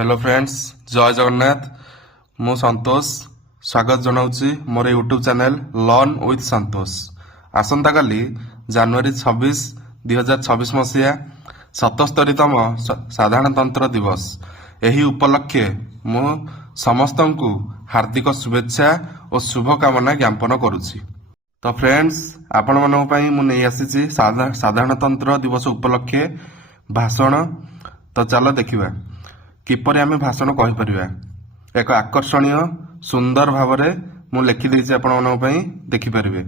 Hello friends, जय जगन्नाथ। मु संतोष स्वागत जनाऊँगी मोर यूट्यूब चैनल लर्न विथ संतोष। आसंता काली जनवरी 26 2026 मसीहा 77तम साधारणतंत्र दिवस। यही उपलक्षे मु समस्त को हार्दिक शुभेच्छा और शुभकामना ज्ञापन करुछि। तो फ्रेंड्स, आपण मानक पई मु नै आसीछि साधारणतंत्र दिवस उपलक्षे भाषण। तो चलो देखिबा किपरि आमे भाषण कहि परिबा। एक आकर्षणीय सुंदर भावरे मु लिखि देछि आपण मानक पई देखि परिबे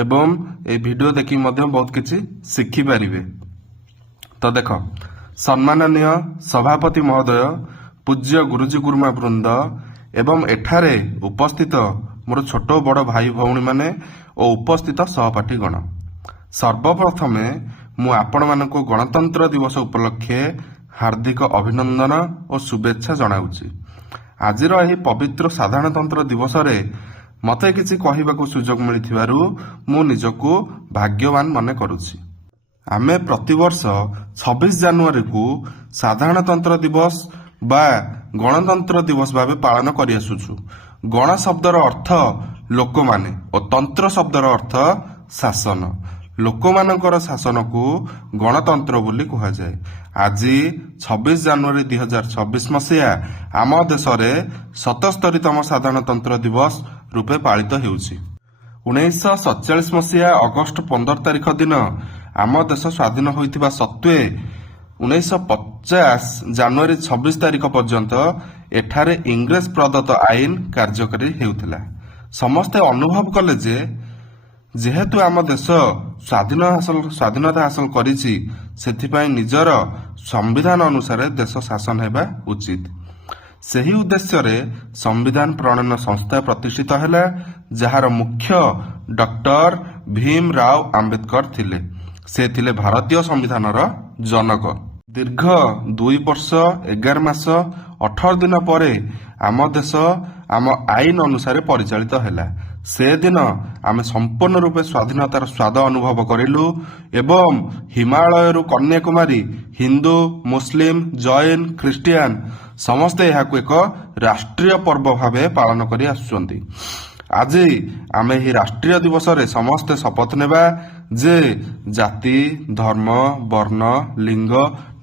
एवं ए वीडियो देखि मध्य बहुत किछि शिखि परिबे। तो देखो, सम्माननीय सभापति महोदय, पूज्य गुरुजी गुरुमा वृंद एवं एठारे उपस्थित मोर छोट बड़ भाई भौणी माने और उपस्थित सहपाठी गण, सर्वप्रथमे मु आपण मानक गणतंत्र दिवस उपलक्षे हार्दिक अभिनंदन और शुभेच्छा जनाऊँगी। आज पवित्र साधारणतंत्र दिवस रे मते किछि कहिबाकू सुजोग मिलिथिबारु मु निजको भाग्यवान मने करूछि। आमे प्रतिवर्ष 26 जनवरी को साधारणतंत्र दिवस बा गणतंत्र दिवस भावे पालन करि आसुछु। गण शब्दर अर्थ लोक माने और तंत्र शब्दर अर्थ शासन। लोक मानकर शासन को गणतंत्र बोली कहा जाए। आज 26 जनवरी 2026 मसीहा आम देश में 77तम साधारणतंत्र दिवस रूपे पालित होउछि। 1947 मसीहा अगस्ट 15 तारिख दिन आम देश स्वाधीन होइथिबा सत्वे 1950 जनवरी 26 तारिख पर्यंत एठारे इंग्रेज प्रदत्त आईन कार्यकारी हेउथिला। समस्ते अनुभव कले जे जेहेतु आम देश स्वाधीनता हासिल करिछि, सेथिपाई निजर संविधान अनुसार देश शासन हेबा उचित। सही उद्देश्य रे संविधान प्रणयन संस्था प्रतिष्ठित हैला, जहार मुख्य डॉक्टर भीम राव आंबेडकर थिले। से थिले भारतीय संविधानर जनक। दीर्घ 2 वर्ष 11 मास 18 दिन परे आम देश आम आईन अनुसार परिचालित हैला। से दिन आमे संपूर्ण रूपे स्वाधीनतार स्वाद अनुभव करिलु एवं हिमालय कन्याकुमारी हिंदू, मुस्लिम, जैन, ख्रिस्टियान समस्ते यहाकू एक राष्ट्रीय पर्व भावे पालन करि आसुचंती। आज आमे ही राष्ट्रीय दिवस रे समस्ते शपथ नेबा जे जाति, धर्म, वर्ण, लिंग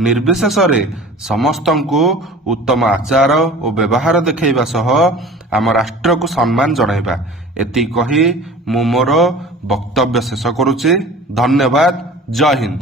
निर्विशेष रे समस्तंकु उत्तम आचार और व्यवहार देखैबा सह आम राष्ट्र को सम्मान जणाइबा। एति कही मु मोर वक्तव्य शेष करुछि। धन्यवाद। जय हिंद।